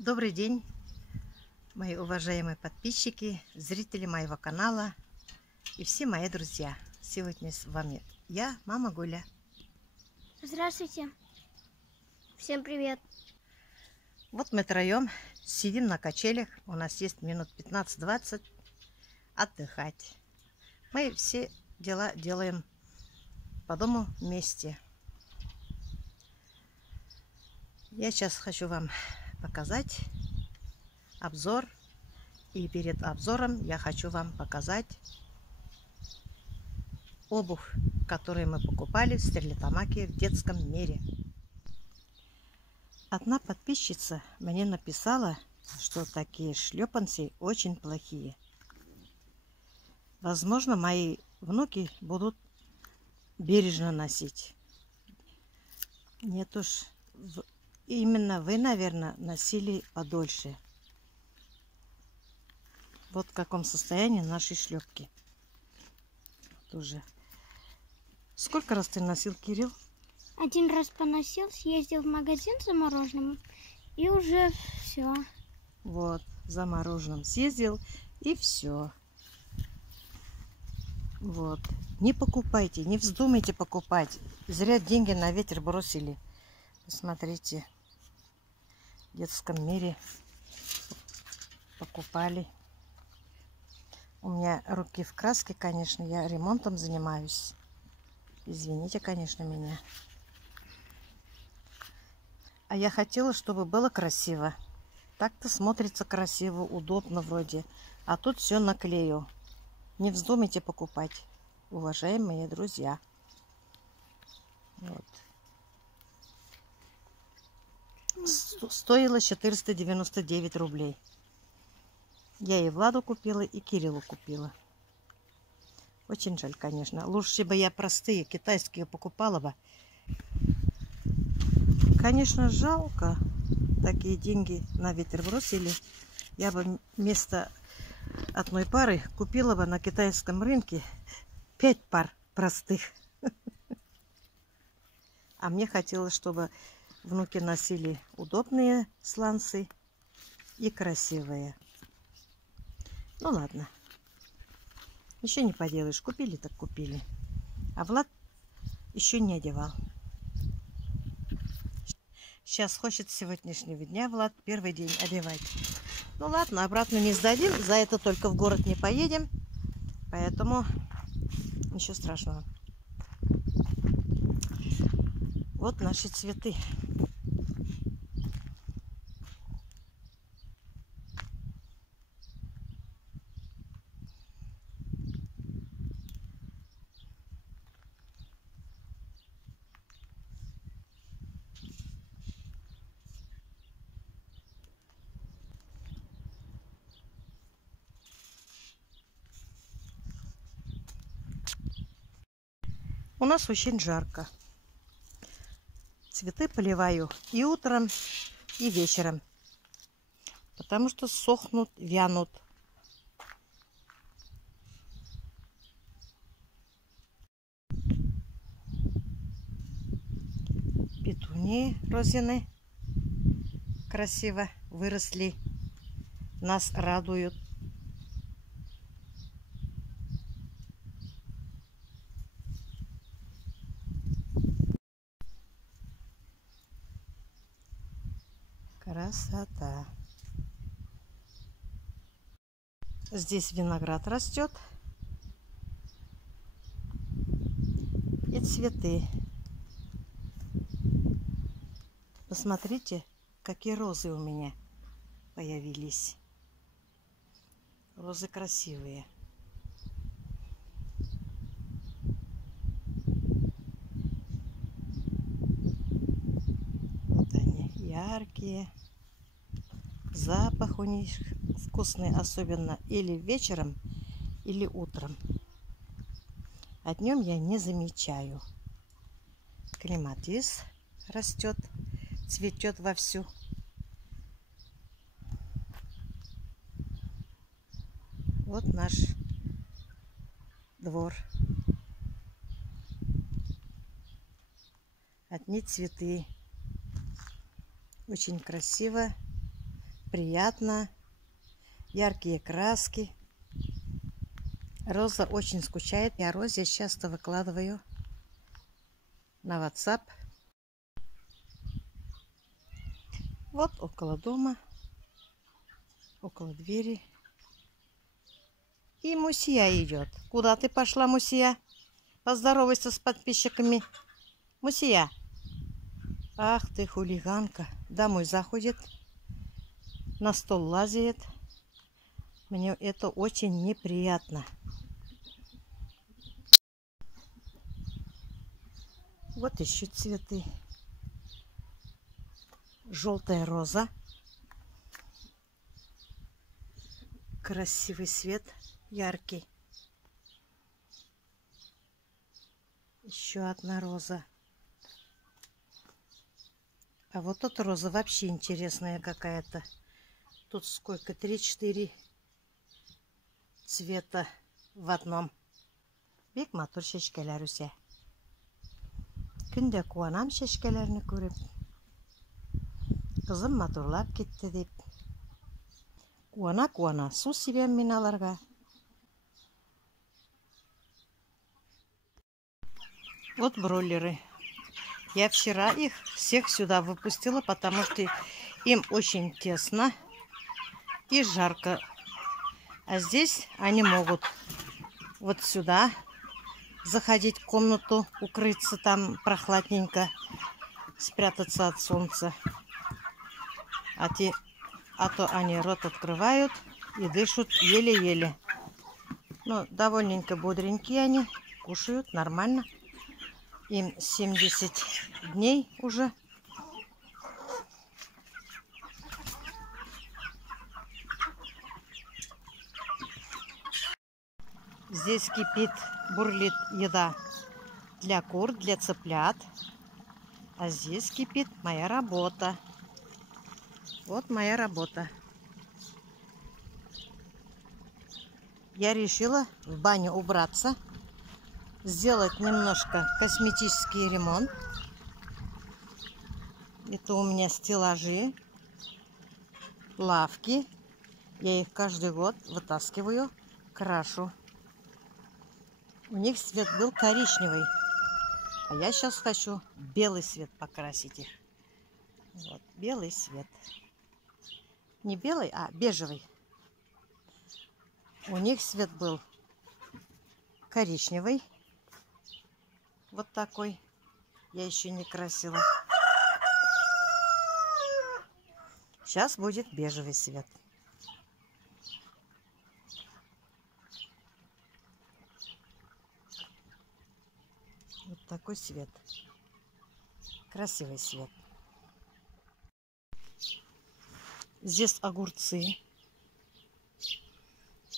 Добрый день, мои уважаемые подписчики, зрители моего канала и все мои друзья. Сегодня с вами я, мама Гуля. Здравствуйте. Всем привет. Вот мы троем сидим на качелях. У нас есть минут 15-20 отдыхать. Мы все дела делаем по дому вместе. Я сейчас хочу вам показать обзор. И перед обзором я хочу вам показать обувь, которую мы покупали в Стерлитамаке в детском мире. Одна подписчица мне написала, что такие шлепанцы очень плохие. Возможно, мои внуки будут бережно носить. Нет уж, именно вы, наверное, носили подольше. Вот в каком состоянии наши шлепки. Тоже. Сколько раз ты носил, Кирилл? Один раз поносил, съездил в магазин за мороженым и уже все. Вот, за мороженым съездил и все. Вот. Не покупайте, не вздумайте покупать. Зря деньги на ветер бросили. Посмотрите. В детском мире покупали. У меня руки в краске, конечно. Я ремонтом занимаюсь. Извините, конечно, меня. А я хотела, чтобы было красиво. Так-то смотрится красиво, удобно вроде. А тут все наклею. Не вздумайте покупать, уважаемые друзья. Вот. Стоило 499 рублей. Я и Владу купила, и Кириллу купила. Очень жаль, конечно. Лучше бы я простые китайские покупала бы. Конечно, жалко. Такие деньги на ветер бросили. Я бы вместо одной пары купила бы на китайском рынке 5 пар простых. А мне хотелось, чтобы внуки носили удобные сланцы и красивые. Ну ладно. Еще не поделаешь. Купили так купили. А Влад еще не одевал. Сейчас хочет с сегодняшнего дня Влад первый день одевать. Ну ладно, обратно не сдадим. За это только в город не поедем. Поэтому ничего страшного. Вот наши цветы. У нас очень жарко. Цветы поливаю и утром, и вечером. Потому что сохнут, вянут. Петунии розины красиво выросли. Нас радуют. Красота. Здесь виноград растет. И цветы. Посмотрите, какие розы у меня появились. Розы красивые. Вот они, яркие. Запах у них вкусный, особенно или вечером, или утром. А днем я не замечаю. Клематис растет, цветет вовсю. Вот наш двор. Одни цветы. Очень красиво. приятно. Яркие краски. Роза очень скучает. Я Розе часто выкладываю на WhatsApp. Вот около дома, около двери. И Мусия идет. Куда ты пошла, Мусия? Поздоровайся с подписчиками. Мусия. Ах ты, хулиганка. Домой заходит. На стол лазит. Мне это очень неприятно. Вот еще цветы. Желтая роза. Красивый свет, яркий. Еще одна роза. А вот эта роза вообще интересная какая-то. Тут сколько? 3-4 цвета в одном. Бек матур шешкелер үсә. Күндә куанам шешкеләрне күреп. Кызым матурлап китте дип. Куана-куана су сибәм мин аларга. Вот бройлеры. Я вчера их всех сюда выпустила, потому что им очень тесно и жарко. А здесь они могут вот сюда заходить в комнату, укрыться там прохладненько, спрятаться от солнца. А то они рот открывают и дышат еле-еле. Но довольненько бодренькие они, кушают нормально. Им 70 дней уже. Здесь кипит, бурлит еда для кур, для цыплят. А здесь кипит моя работа. Вот моя работа. Я решила в баню убраться, сделать немножко косметический ремонт. Это у меня стеллажи, лавки. Я их каждый год вытаскиваю, крашу. У них цвет был коричневый, а я сейчас хочу белый цвет покрасить их. Вот, белый цвет. Не белый, а бежевый. У них цвет был коричневый. Вот такой. Я еще не красила. Сейчас будет бежевый цвет. Вот такой цвет. Красивый цвет. Здесь огурцы.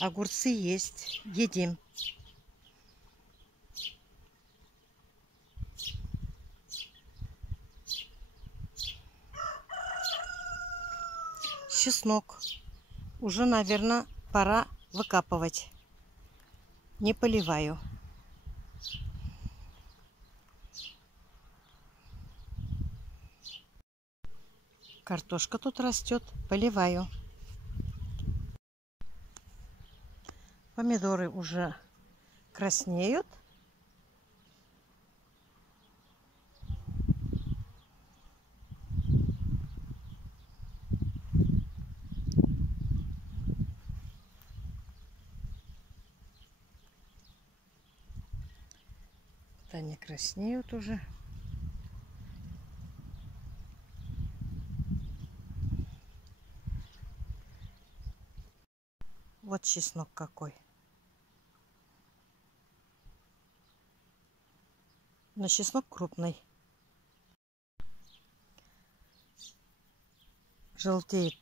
Огурцы есть. Едим. Чеснок. Уже, наверное, пора выкапывать. Не поливаю. Картошка тут растет. Поливаю. Помидоры уже краснеют. Вот они краснеют уже. Вот чеснок какой. Но чеснок крупный. Желтеет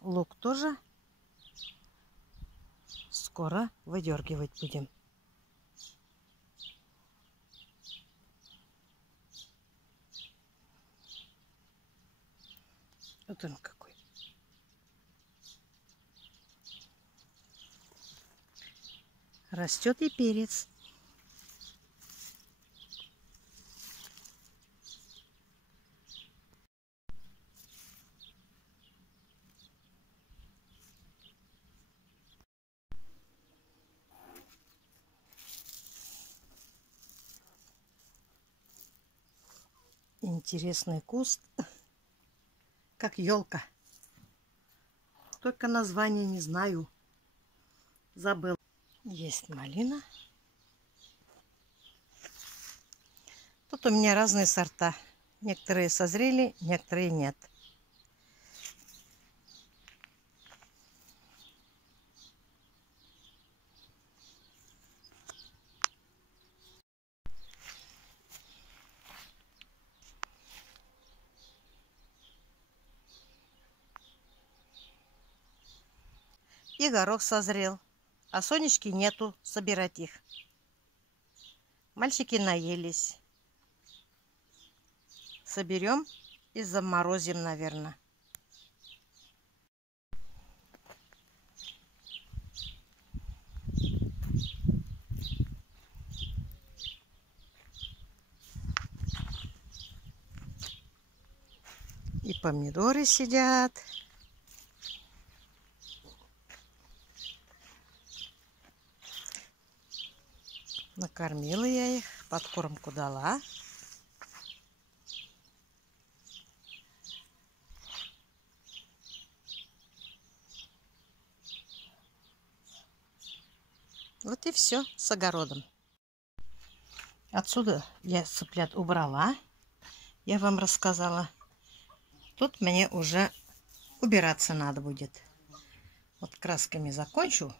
лук тоже. Скоро выдергивать будем. Вот он какой. Растет и перец. интересный куст, как елка. Только название не знаю. Забыл. Есть малина. Тут у меня разные сорта. Некоторые созрели, некоторые нет. И горох созрел, а сонечки нету, собирать их. Мальчики наелись. Соберем и заморозим, наверное. И помидоры сидят. Накормила я их, подкормку дала. Вот и все с огородом. Отсюда я цыплят убрала. Я вам рассказала. Тут мне уже убираться надо будет. Вот красками закончу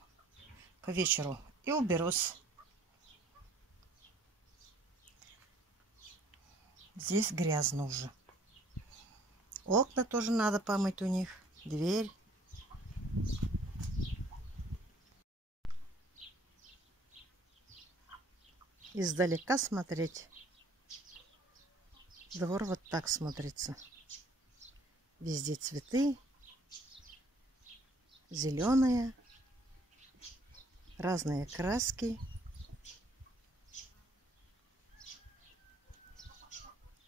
к вечеру и уберусь. Здесь грязно уже. Окна тоже надо помыть у них. Дверь. Издалека смотреть. Двор вот так смотрится. Везде цветы. Зеленые. Разные краски.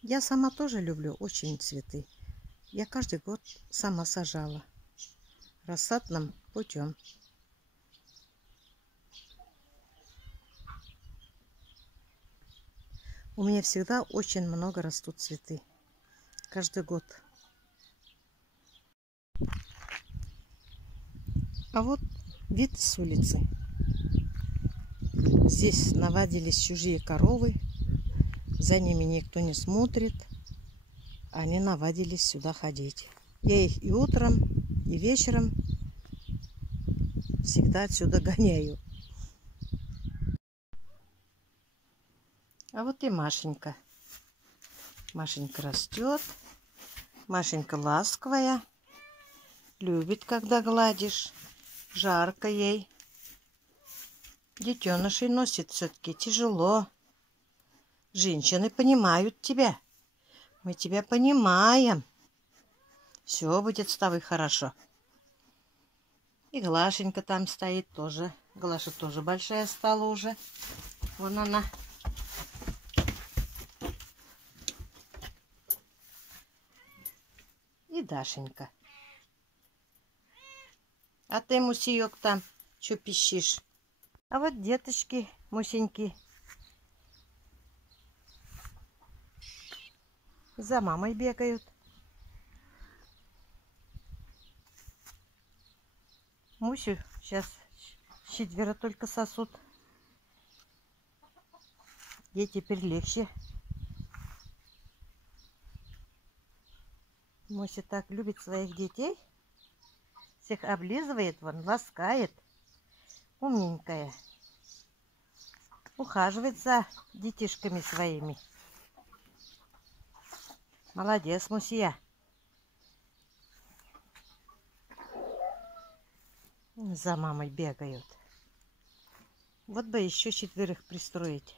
Я сама тоже люблю очень цветы. Я каждый год сама сажала. Рассадным путем. У меня всегда очень много растут цветы. Каждый год. А вот вид с улицы. Здесь навадились чужие коровы. За ними никто не смотрит. Они навадились сюда ходить. Я их и утром, и вечером всегда отсюда гоняю. А вот и Машенька. Машенька растет. Машенька ласковая. Любит, когда гладишь. Жарко ей. Детенышей носит все-таки тяжело. Женщины понимают тебя. Мы тебя понимаем. Все будет с тобой хорошо. И Глашенька там стоит тоже. Глаша тоже большая стала уже. Вон она. И Дашенька. А ты, Мусиек, там что пищишь? А вот деточки, Мусеньки. За мамой бегают. Мусю сейчас 4 только сосут. Ей теперь легче. Муся так любит своих детей. Всех облизывает, вон, ласкает. Умненькая. Ухаживает за детишками своими. Молодец, Мусия. За мамой бегают. Вот бы еще 4 пристроить.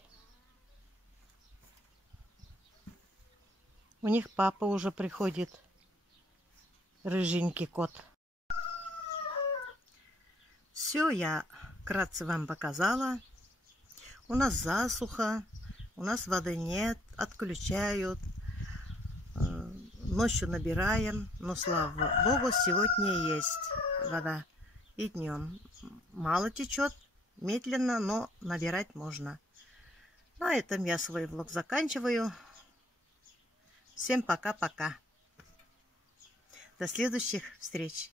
У них папа уже приходит. Рыженький кот. Все я вкратце вам показала. У нас засуха. У нас воды нет. Отключают. Ночью набираем. Но, слава богу, сегодня есть вода. И днем. Мало течет. Медленно, но набирать можно. На этом я свой влог заканчиваю. Всем пока-пока. До следующих встреч.